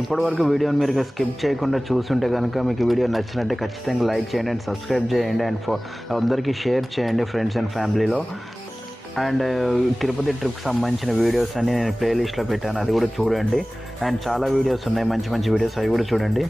ఇప్పటివరకు వీడియోని మీరు స్కిప్ చేయకుండా చూస్తుంటే కనుక మీకు వీడియో నచ్చినట్టే ఖచ్చితంగా లైక్ చేయండి అండ్ సబ్స్క్రైబ్ చేయండి అండ్ అందరికీ షేర్ చేయండి ఫ్రెండ్స్ అండ్ ఫ్యామిలీలో. అండ్ తిరుపతి ట్రిప్కి సంబంధించిన వీడియోస్ అన్ని నేను ప్లేలిస్ట్లో పెట్టాను, అది కూడా చూడండి. అండ్ చాలా వీడియోస్ ఉన్నాయి, మంచి మంచి వీడియోస్, అవి కూడా చూడండి.